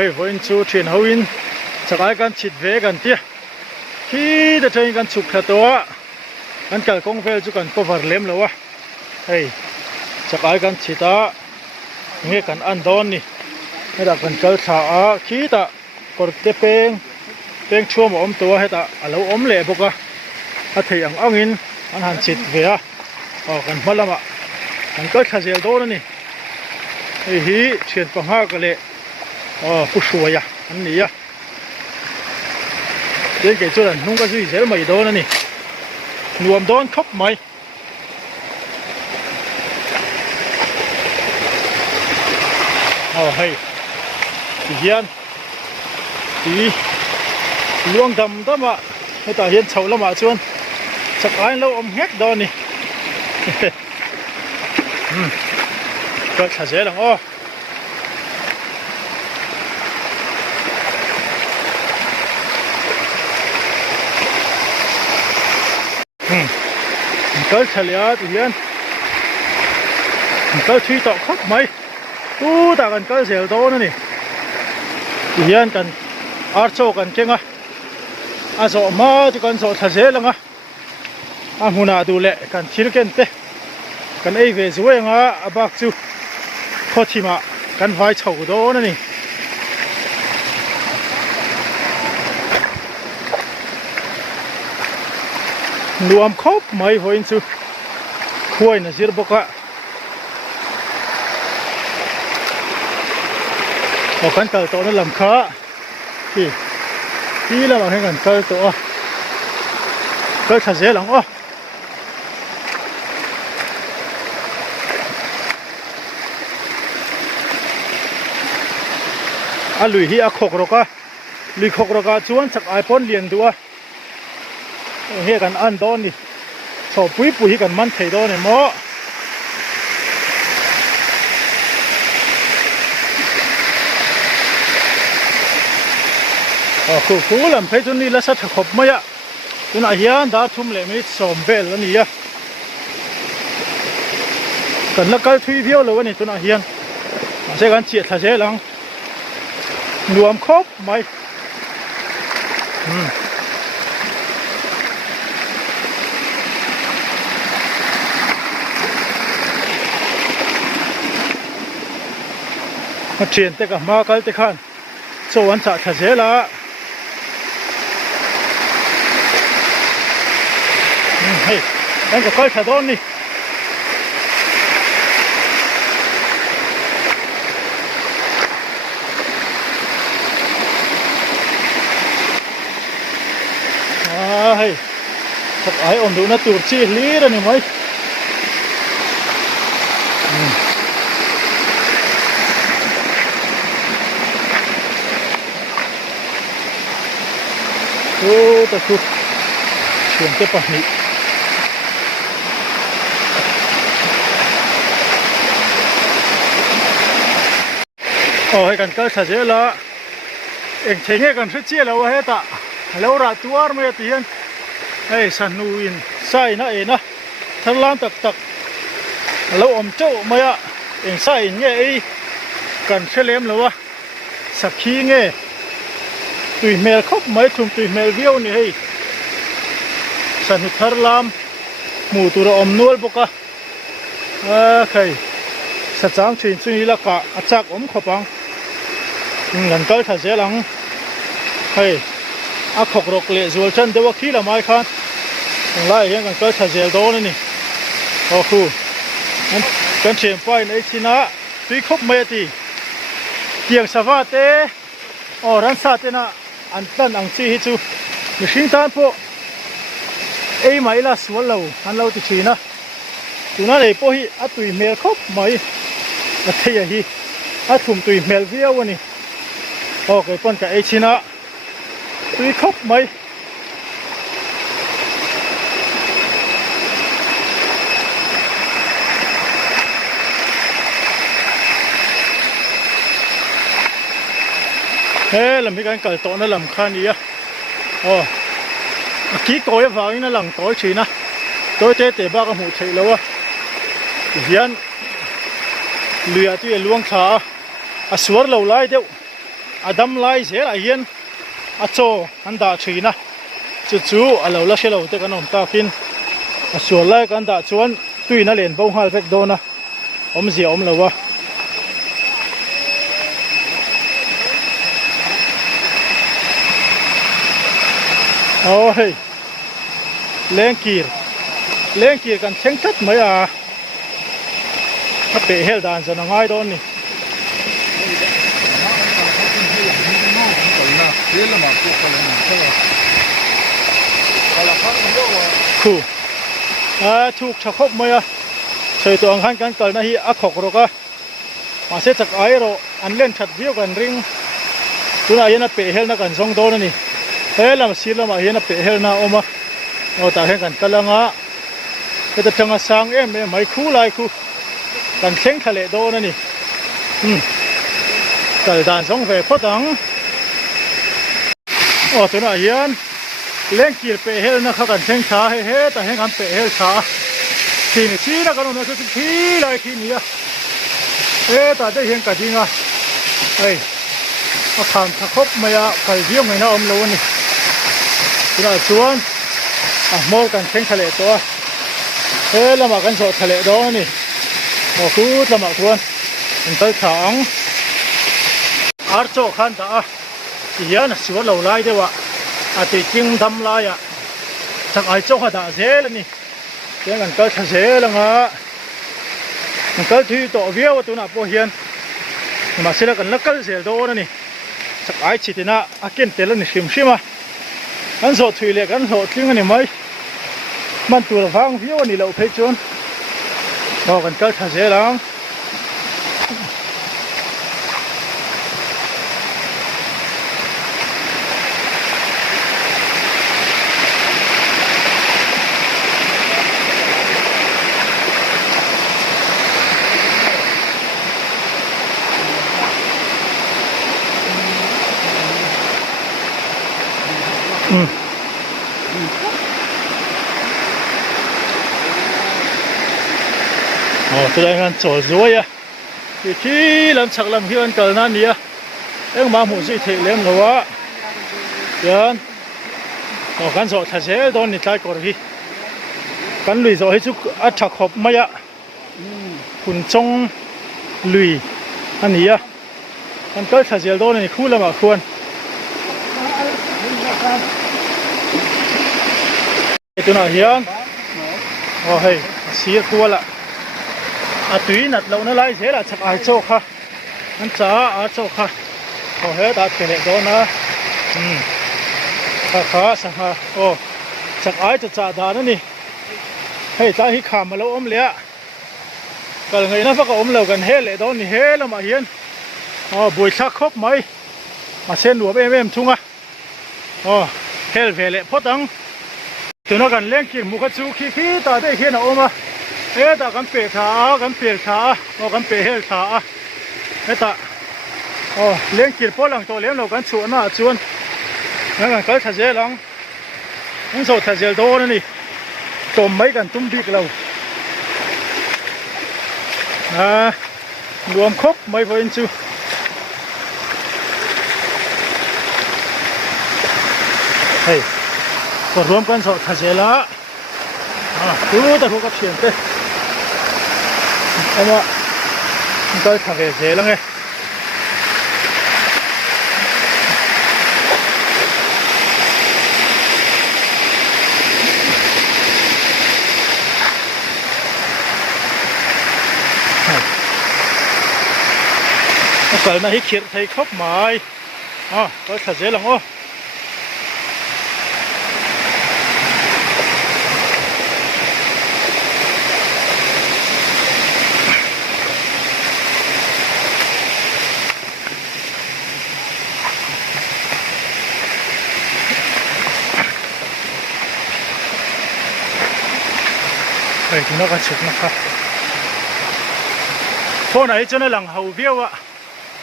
hey voin chu thin hoin chakai kan chit ve kan tia khi de train kan chuk kha to kan kal kong vel chu kan cover lem lo wa hey chakai kan chita nge kan an don ni heta kan kal tha a khi ta kor te peng chuam om to heta alo om le boka a thei ang angin an han chit ve a kan hmalama kan kal tha zel do ni hi thian panga ka le pushuaya an ni ya den ke chuan nung ka zui zel mai do na ni nuam don khop mai hey hian ti luang dam dama heta hian chho lama chuan chakai lo om hek do ni ka tha zel ang kal thalia ti hian kal thui to khop mai tu ta kan kal zel do na ni ti hian kan archo kan kenga a zo ma ti kan zo tha zelanga a huna du le kan thil ken te kan ei ve zuenga abak chu khothima kan vai chho do na ni nuam khop mai voin chu khuai na zir boka kan kal to na lam kha ki la ma kan kal to kal tha zel ang a lui hi a khok roka lui khok roka chuan chak ai pon lian duwa he kan an don ni so pui kan man thei do ne mo khu lam phei chun ni la sa thkhop maya tun a hian da thum le mi som vel ani ya kan la kal thui viau lo ani tun a hian se kan chi tha je lang nuam khop mai triền te ka ma kal te khan so an cha tha zela hey an ka kal tha don ni hey thật ai ổn đủ nó tụt chi lý rồi này mấy ta khu chuyển tiếp vào nhị hay cần cơ sở dễ là anh thấy nghe cần rất chia lâu hết ạ lâu ra tuar mấy tiền hey san nuin sai na ena thằng lam tắc tắc lâu om châu mấy ạ anh sai nghe ấy cần sẽ lem lâu à sạc khí nghe tùy mèo khóc mấy thùng tùy mèo viêu này hay san hít thar lam mù tụi nó om nuôi boka khay sát trắng chuyện suy nghĩ là cả chắc om khóc bằng ngân cơ thật dễ lắm hay khóc rọc lệ ruột chân để vào khí là mai khan lại hiện ngân cơ thật dễ đó này khu cái chuyện phải này thì nó tuy khóc mấy thì tiếng sa va te ran sa te na an tan ang chi hi chu machine tan po ei mai la sual lo han lo ti china tuna nei po hi a tui mel khop mai a thei hi a thum tui mel viau ani cái pon ka ei china tui khop mai làm cái cởi tổ nó làm khan gì á ký cối vào nó làm tối chỉ na tối tết để ba cái hũ thầy lâu á hiền lừa tuy luông khá suar lâu lại đâu adam lai zel a hian a cho an da thina chu alo la shelo te kan om takin a sual lai kan da chuan tuina len bo hal vek dona om zia om lawa oh hey lengkir kan theng that mai a pe hel dan cho ngai don ni khu thuk thakop mai a sei to ang han kan kal na hi a khok ro ka ma se chak ai ro an len that view kan ring tuna yana pe hel na kan song don ni helam silama yana pe hel na oma o ta hen kan kalanga cái thằng sang em mấy khu lại khu cần xem thale đó nữa nè cái đàn sống về phát đắng tụi nó hiền lên kia bể hết nó không cần xem thả hết tại hết cần bể hết thả thì này chỉ là cái nó cứ chỉ lại thì nhỉ thế tại đây hiện cả gì à đây nó thằng khóc mày à cái riêng mày nó ôm lâu nè tụi nó xuống mua cần xem thale đó thế là mà cái sổ thale đó nè cứ là mà luôn mình tới thẳng ở chỗ khăn ta giờ là sửa lâu lại đấy ạ thì kinh thâm lại ạ thằng ai chỗ họ đã dễ lên nè cái mình tới thật dễ là ngã mình tới thi tổ viêu tụi nào bao hiền mà sẽ là cần lắc cái dễ đó nè thằng ai chỉ thì na kiên tiền lên xìm xìm à anh sổ thủy lệ anh sổ kinh này mấy mình tụi vang viêu này lâu thấy chưa cần tới thật dễ lắm tôi đang ăn chỗ ruồi à thì khi làm sạc làm hiền cờ nan đi à em mang một gì thì lên rồi á yên cái chỗ thật dễ đón đi tay cột đi cái lùi rồi hết chút ăn chặt hộp mấy á phun trong lùi anh đi à cái tới thật dễ đón này khu là mà khuôn tôi nói hiền hey xí cua lại tùy nát lâu nó lại dễ là chắc ai cho kha anh trả cho kha hết đã tiền lệ đó nữa khá sang ha chắc ai cho trả đó nữa nè hey ta hi khám mà lâu ôm lẹ cái người nó phải có ôm lâu gần hết lệ đó nè hết là mà hiền buổi sáng khóc mấy mà sen lúa em chung à hết về lệ phốt đắng tụi nó gần lên kia mua cái chú khi ta đây kia nào ôm à thế ta cần bể thả cần bể thả thế ta lên kia phố lăng tôi lên đâu cần chuồn à chuồn nó cần cái thật dễ lắm những số thật dễ to nữa nè tôm mấy cần tung bịt lâu luồng khóc mấy với anh chú hey còn rôm con số thật dễ lá cứ ta không có chuyện thế em ạ tôi thằng về dễ lắm nghe cái này hiện thấy khóc mãi tôi thật dễ lắm đây thì nó có chụp nó khác phố này cho nó lằng hậu viêu ạ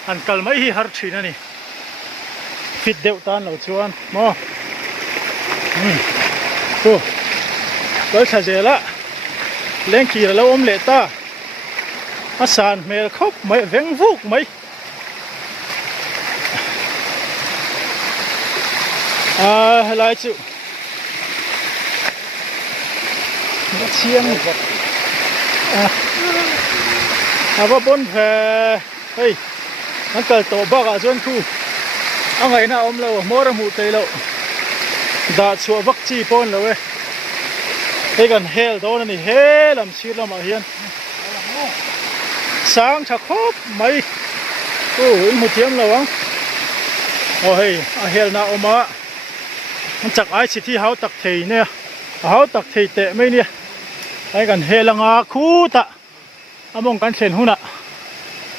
anh cần mấy hi hard chi nữa nè fit đều tan lâu chuan mo tôi sẽ dễ lắm lên kia là ôm lệ ta sàn mẹ khóc mấy vén vuốt mấy lại chịu nó chiêng và bốn về hey anh cần tổ bạc ở trên khu anh ấy nào ông lâu mua ra một tay lâu đã chùa vắc chi pon lâu ấy cái gần hell đó này hell làm xịt làm ở hiên sáng chắc khóc mấy một tiếng lâu không hey hell nào mà anh chắc ai chỉ thi háo tắc thì nè háo tắc thì tệ mấy nè cái gần hell là khu ta among kan sen huna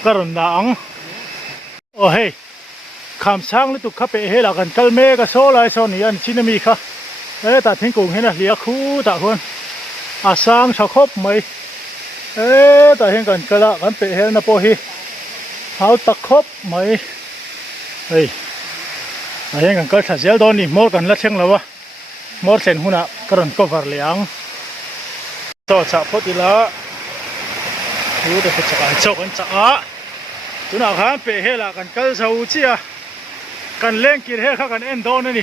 karon na ang hey kham sang lu tu khape he la kan kalme ka so lai so ni an chinami kha ta thing kung he na lia khu ta hon sang sa khop mai ta hen kan kala kan pe he na po hi hau tak khop mai hey hen kan kal tha zel don ni mor kan la theng lawa mor sen huna karon cover liang to cha photila chú để phải chọn anh chọn chú nào khám về hết là cần cân sầu chia cần lên kia hết khác cần end đôn nữa nè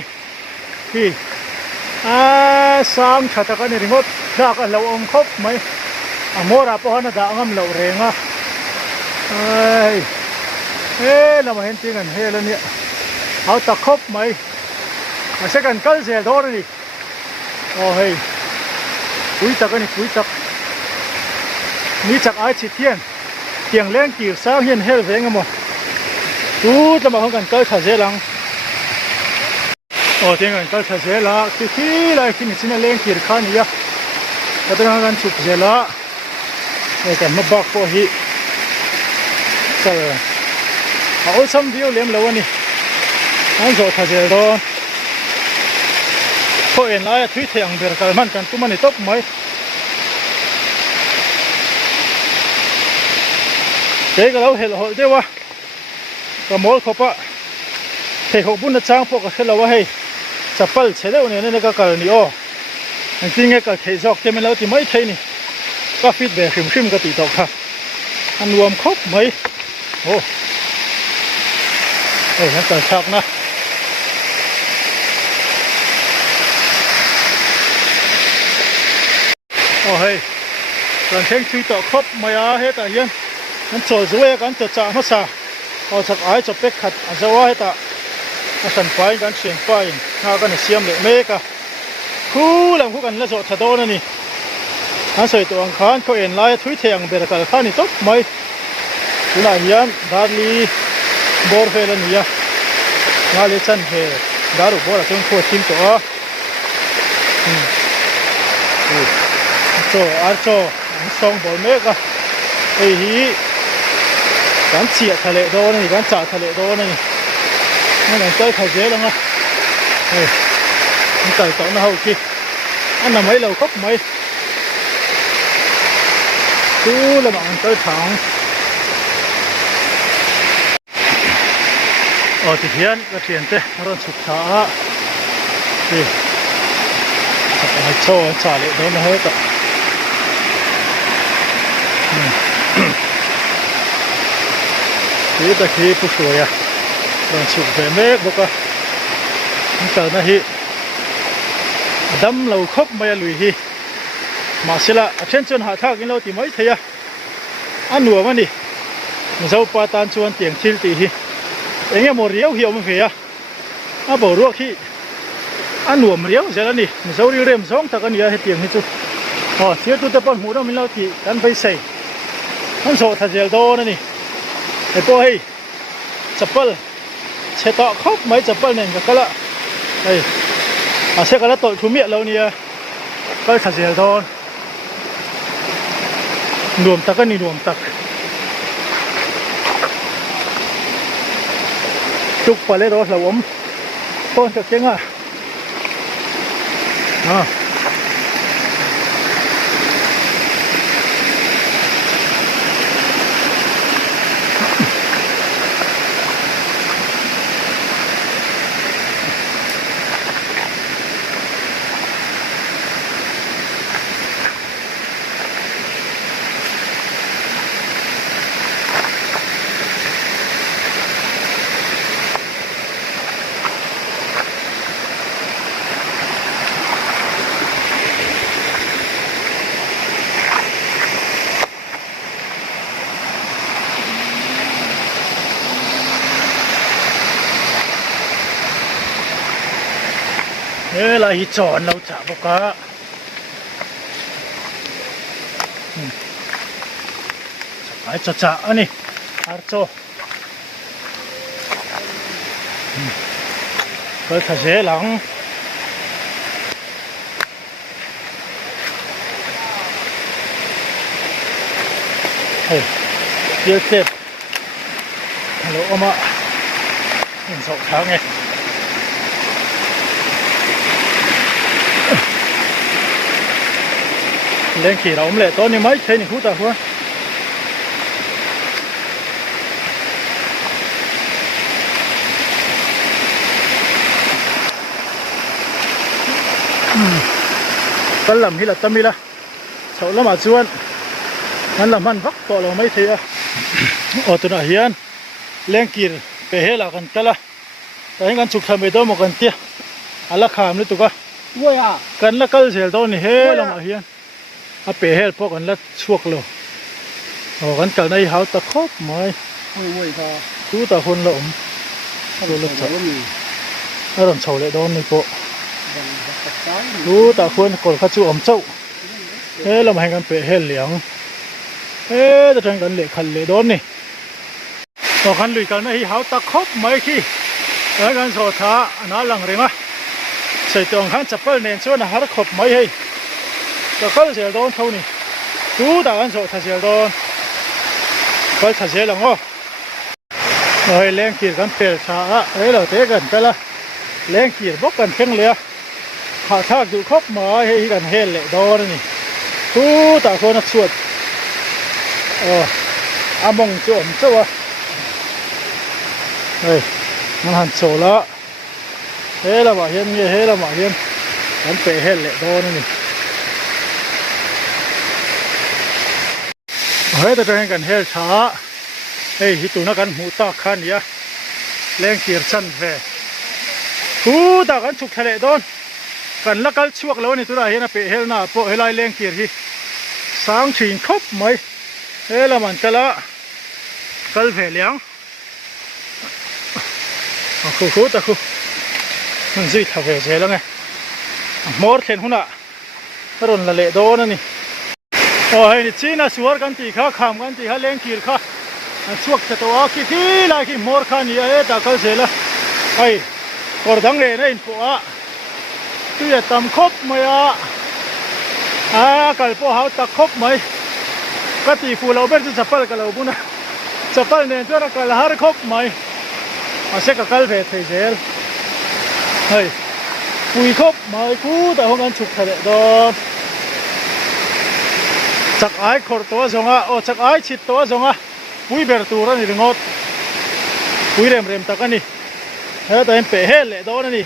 thì sáng thật cái này remote ra cái lẩu ông khóc mấy mua ra po nó đã ngâm lẩu rèn á ê là mà hiện tiền cần hết lên nè áo tắc khóc mấy sẽ cần cân rẻ đôn nữa nè hey quý tắc cái này quý tắcนี่จากไอ้ชิเทียนเตียงเลี้ยงกี่สาวเฮียนเฮลเวงกันหมดรู้จะมาห้องกันเกิดขาเสียหลังเตียงกันเกิดขาเสียละที่ไรที่นี่ชิ้นเลี้ยงกี่ข้านี่อะก็ต้องกันฉุกเสียละไอ้กันมาบอกพอฮีก็เอาซ้ำเดียวเลี้ยงแล้ววันนี้อันโจขาเสียร้อนพอเอ็นไล่ทุยเทียงเบียร์กันมันกันตุ้มมันนี่ตบไหมเด็กเราเห็นเขาเดียวว่าก็มอลเขาปะเห็นเขาบุญนะจ้างพวกเขาเห็นเราว่าให้จับปั้ลเฉลี่ยเนี่ยนี่ก็การนี่จริงๆก็เขยจอกเต็มแล้วที่ไม่ใช่นี่ก็ฟีดแบ็กขึ้นก็ติดต่อค่ะอันรวมครบไหมนั่นก็ชักนะเฮ้ยการเช็คชื่อต่อครบไหมเฮ้ยแต่ยังมันโจรวยกันจะจ่ามาซะเอาสักไอ้จะเป็กขัดอาจจะว่าให้ตาสันไฟกันเสียงไฟถ้ากันเสียมเลยเมกะคู่หลังคู่กันแล้วโจทย์โดนนี่อันใส่ตัวอังคารเขาเอ็นไล่ทุยเทียงเบรกันข้านี่ตบไม่คุณนายยันดาร์ลีบอร์เฟลนี่ยงาเลชันเฮดารุบอร์จงโคชิมตัวโจอาร์โจสองบอลเมกะไอ้ฮีการเสียทะเลโดนนี่การจ่าทะเลโดนนี่นั่นเกิดขาเสียแล้วนะมันไก่ต่อหน้าเขาขี้อันนั้นไม่เราครบไหมดูแล้วมันเกิดถังที่เทียนก็เทียนเต้ร้อนสุดท้ายนี่จะโชว์จ่าเลยโดนนะเฮ้ยต่อที่ตะกี้ผู้ช่วยโดนฉุกเฉินเมฆบอกว่ามันเกิดนะฮีดำเราครบไม่ลุยฮีมาสิละเช่นจนหาทางกินเราตีไม่เทียอันหนัวมันดิมันจะปาตานชวนเตียงทิลตีฮีเอ็งยังโมเรียวเหี่ยวมันเฟียบอกรัวขี้อันหนัวมันเรียวเสร็จแล้วนี่มันจะเรียมสองตะกันเนี่ยให้เตียงให้จุเสียตัวตะปนหูเราไม่เล่าตีกันไปใส่มันโซ่ทัดเจลโดนั่นนี่ไอ้พวกเฮ้ยจับปั้ลเชตอครบไหมจับปั้ลเนี่ยก็ละเฮ้ยเสกแล้วตัวทุ่มเมียเราเนี่ยก็ทัดเจลโดนรวมตักก็นี่รวมตักจุกไปเลยรถเราผมต้นจะเก่งอ่ะ là hi chọn lâu chả bốc cá ai cho chả anh đi ăn cho cái thật dễ lắm hey tiếp tiếp hello ông ạ mình sầu tháng nghe lên khi đó lệ to như mấy thế này hút à hả cái làm hi là tâm la sầu lắm mà chuan hắn làm ăn vắt to là mấy thế à ở tụi nó hiền lên kia về hết là gần cái là cái ngắn chụp tham về đó một gần tia là khám nữa tụi con quay à gần là cái gì đó này hết là mà hiền về hết po gần là chuộc luôn gần cái này háo ta khóc mày quay sao chú ta hôn lộn rồi lộn chậu nó làm chậu lại đó này po chú ta hôn còn các chú ẩm chậu thế là mà hành gần về hết liang thế ta chẳng gần lệ khẩn lệ đó này khăn lùi cái này háo ta khóc mấy khi cái gan sổ thả nó lằng rừng á sợi tường khăn chập bớt nền xuống là háo khóc mấy hay cái cái gì đó thôi nè chú ta gan sổ thả gì đó cái thả gì lằng ô rồi lên kia gan bể thả đấy là thế gần cái là lên kia bốc gần khen lẹ họ thả chú khóc mấy hay gần hết lệ đó này chú ta khôn nó chuột mong chú ẩm chú à đây nó hẳn sổ lá thế là bảo hiểm như thế là bảo hiểm hắn phải hết lệ đo này hết ta cho anh cần hết xá đây thì tụi nó cần hú ta khăn nhá lên kia chân về hú ta cần chụp lệ đo cần là cái chuộc lâu này tụi này nó phải hết nào bộ hết lại lên kia thì sáng chỉnh khóc mấy thế là mình cái lá cái về liang khu khu ta khu mình duy thả về thế là nghe mót khen hôn ạ rồi là lệ đó nữa nè hay chỉ là suar cái gì khác khám cái gì hay lên kia khác chuộc cho tôi khi lại khi mót khăn gì ấy ta có thế là hay còn thằng này này phụ tuy tầm khóc mày cái phụ hao ta khóc mày cái gì phụ lâu bên tôi chập cái lâu bún chập này cho nó cái là har khóc mày sẽ có cái về thời gian hay cùi khóc mày cú tại hôm ăn chụp thật đó chắc ai khổ to giống chắc ai chít to giống cùi bể tu ra này đừng ngót cùi rem ta cái này thế tại em bể hết lệ đó này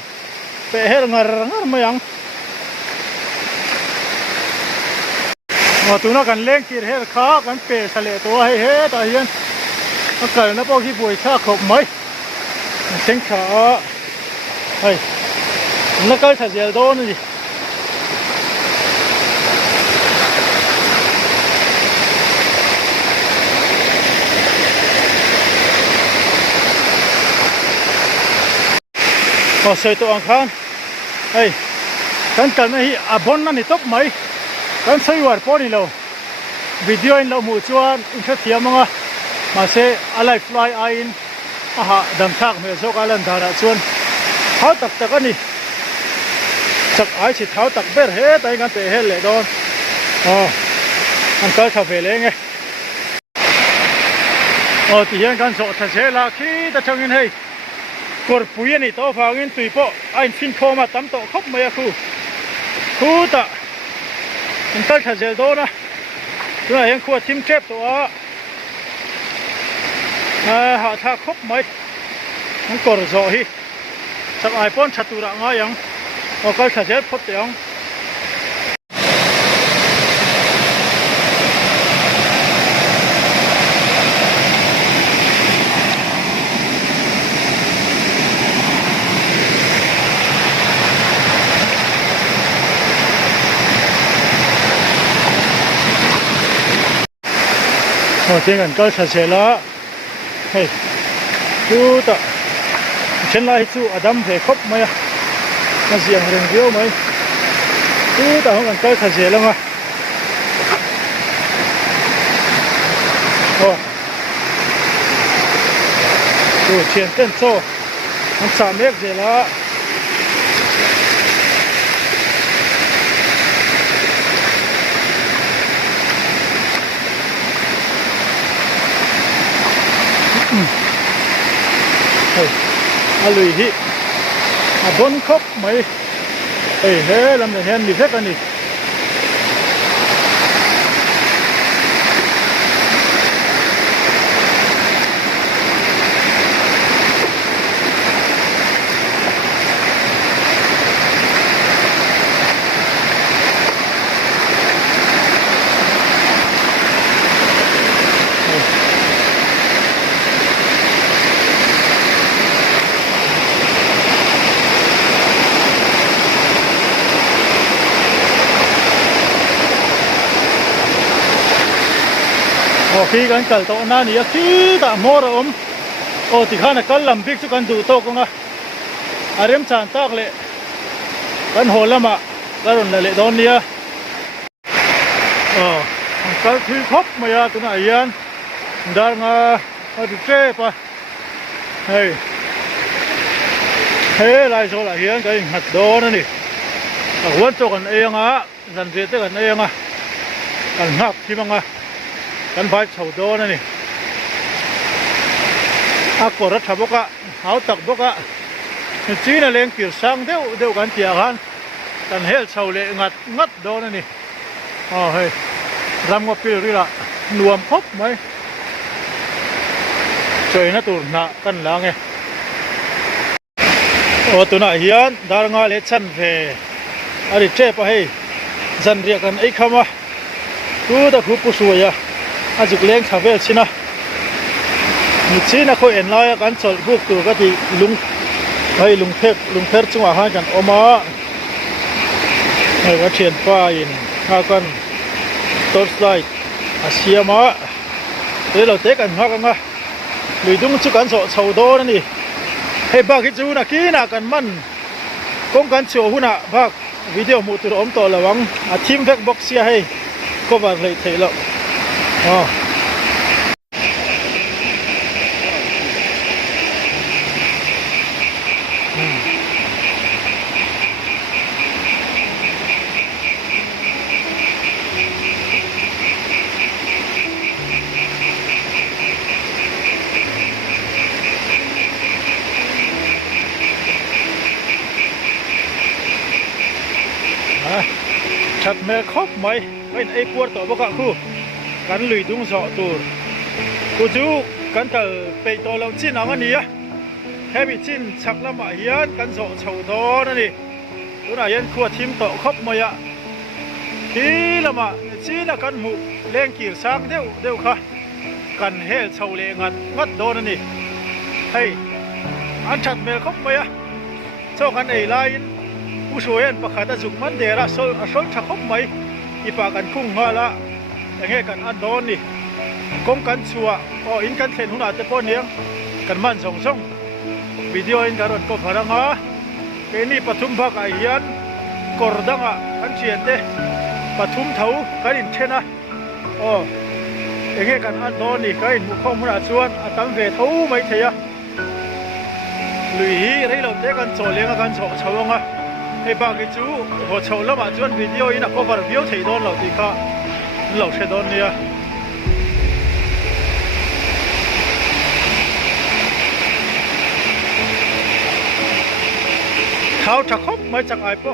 bể hết ngar mấy ang mà tụi nó cần lên kia hết khó cần bể thật lệ to hay hết tại hiện nó cần nó bao khi buổi xa khóc mấy sinh khả hay nó cái thật gì đó nữa gì sợi tụ ăn khan hay cái này bon nó thì tốt mấy cái sợi vải po này lâu video in lâu mua chuan in khát thiam mà sẽ alai fly in đằng thác mình số cái lần thà đã chuan tháo tặc tặc cái này chắc ai chỉ tháo tặc bét hết tay ngăn tệ hết lệ đó anh coi thằng về lên nghe thì hiện gan sọ thật sẽ là khi ta trong hay cột bụi này to vào in tùy bộ anh xin khô mà tắm tổ khóc mày khu ta anh coi thật sẽ đó nè chúng ta hiện khu team kép tổ họ thà khóc mấy anh còn rồi chắc ai phone chặt tụi bạn ngay yang cái thật sẽ phốt tiếng tiếng gần coi thật sẽ là hey chú ta trên lại chú Adam về khóc mày mà riêng rừng điếu mấy cứ tao không cần tới thật dễ lắm à ồ đồ chuyện tên xô nó xả mét dễ là lùi hi bốn khóc mấy thế làm để hen bị hết rồi nè khiกันกัลโตนั่นนี่ที่ตะมอร์โอ้ที่ข้านักกัลลัมบิกทุกันดูโตกงอ่ะอารมณ์จานตากเลยกันโหละมากันรุนเลยตอนนี้กัลที่ครบมายาตัวไหนยันดาร์งาดูเจ็บปะเฮ้ลายโซลาเฮียนกันหัดโดนนี่วันโตกันเองอ่ะสันเสียเตกันเองอ่ะกันหักที่มังอ่ะกันพายเฉาโดนนี่อากรถขับบกะเอาตักบกะจีน่ะเลี้ยงกิ๋วสังเดียวกันเจียกันเฮลเฉาเลยงัดโดนนี่เฮ้ยรำกับปีรีละนวมครบไหมสวยนะตัวน่ะกันแล้วไงตัวน่ะเฮียนดารงาเลชันเฟอะไรเจ็บไปให้จันเรียกกันไอ้คำว่าตัวตะคุปุสวยอะอาจุกเลี้ยงชาวเวลชินะมีชีนะเขาเอ็นลอยกันสดพวกตัวก็ที่ลุงลุงเพชรจังหวะให้กันออกมาให้ก็เชียนฟ้าอินข้ากันต้นไทรอาเซียมาเดี๋ยวเราเตะกันข้ากันนะหรือต้องจุกันสดชาวโดนั่นนี่ให้บ้ากิจูนะกี้นะกันมันก้มกันโชว์หุ่นอ่ะภาควิดีโอมุตุรอมต่อระวังทีมแพ็กบ็อกเซียให้ก็บาเลยเทแล้วชัดแม่ครบไหมเป็นไอ้ปวดต่อพวกคู่กันลุยดุงสอตัวกูจูกันเตอไปตัวเราจิ้นเอาอันนี้อะแค่ไปจิ้นชักละมาเฮียนกันสอเฉาทอนั่นนี่ตัวไหนยันขวดทีมต่อครบไหมอะทีละมาจิ้นกันหูเลี้ยงกี่สังเดียวค่ะกันเฮลเฉาเลงัดโดนนั่นนี่เฮ้ยอันชัดแม่ครบไหมอะโชกันไอ้ไลน์ผู้ช่วยอันประกาศจุกมันเดระโซชักคบไหมอีปากันคุ้งหัวละอย่างเงี้ยกันอันโดนนี่ก้มกันชัวอินกันเซนหุ่นอาจจะป้อนเนียงกันมันส่งวิดีโออินการันก็พลังฮะเป็นนี่ปฐุมภาคไอเฮียนกอร์ดังอ่ะกันเชียนเดปฐุมเถากันอินเชนะอย่างเงี้ยกันอันโดนนี่กันมุขหุ่นอาชวนตั้งเวทเถาไม่เทียลุยไรเราเด็กกันโซเลี้ยงกันโซชาวงอ่ะให้บางกิจูหัวเฉาแล้วมาจวนวิดีโออินก็บาร์วิวถี่โดนเราดีค่ะเราเชดอนเนี่ยเขาจะคบไม่จากไอ้ปะ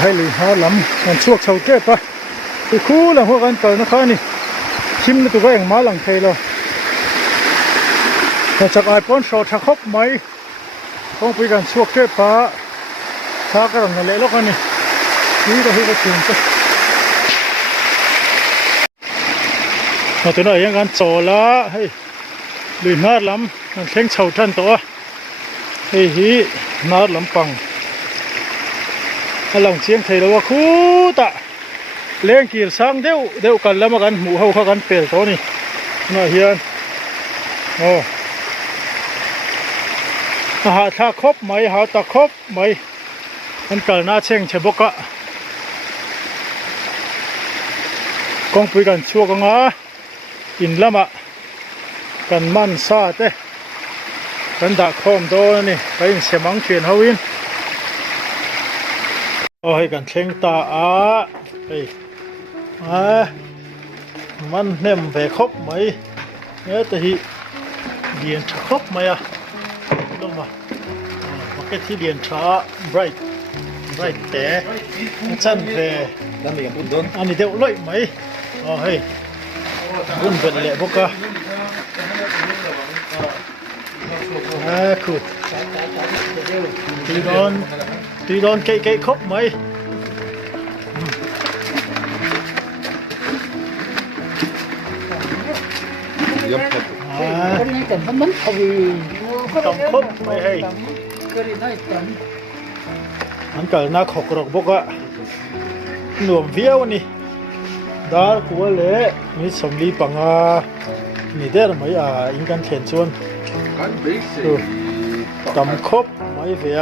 ให้เลยหาลำมันช่วงเช้าเก็บไปไปคู่แล้วพวกกันเกิดนะคะนี่ชิมแล้วตัวก็ยังมาหลังไทยเลยแต่จากไอปอนโชว์ชักคบไหมต้องไปกันช่วงเก็บปะช้ากระดังเลยแล้วกันนี่ก็ให้ก็ถึงไปตัวหน่อยยังกันโซละให้ลุยนาดลำมันเข่งเฉาท่านตัวให้ฮีนาดลำปัง หลังเชียงไทยแล้วว่าคู่ตะเลี้ยงกีฬสังเดี๋ยวกันแล้วมากันหมูเขากันเปลี่ยนตัวนี่น่าเฮียนโอ้หาถ้าครบไหมหาตะครบไหมมันเกิดหน้าเชียงเฉบกะกองปุยกันชัวกันอินละมะกันมันซาเต้กันดักคอมโตนี่ไปเสียมังเขียนเฮาวินโอ้ให้กันเชงตาเฮ้ยมันเน่มไปครบไหมเนี่ยแต่ที่เดียนชาครบไหมลงมามาเก็ตที่เดียนชาbright แต่ฉันไปอันนี้เดี๋ยวเลยไหมเฮ้ยบุญเป็นเละพวกก็คือตีโดนเกะครบไหมคนนี้แต่มันทวี ต้องครบไหมให้มันเกิดหน้าขกรกพวกก็หน่วมเบี้ยวนี่ดาร์กัวเละนี่สมรีปังนี่เด้อไหมอิงกันเขียนชวนตำครบไหมเฟีย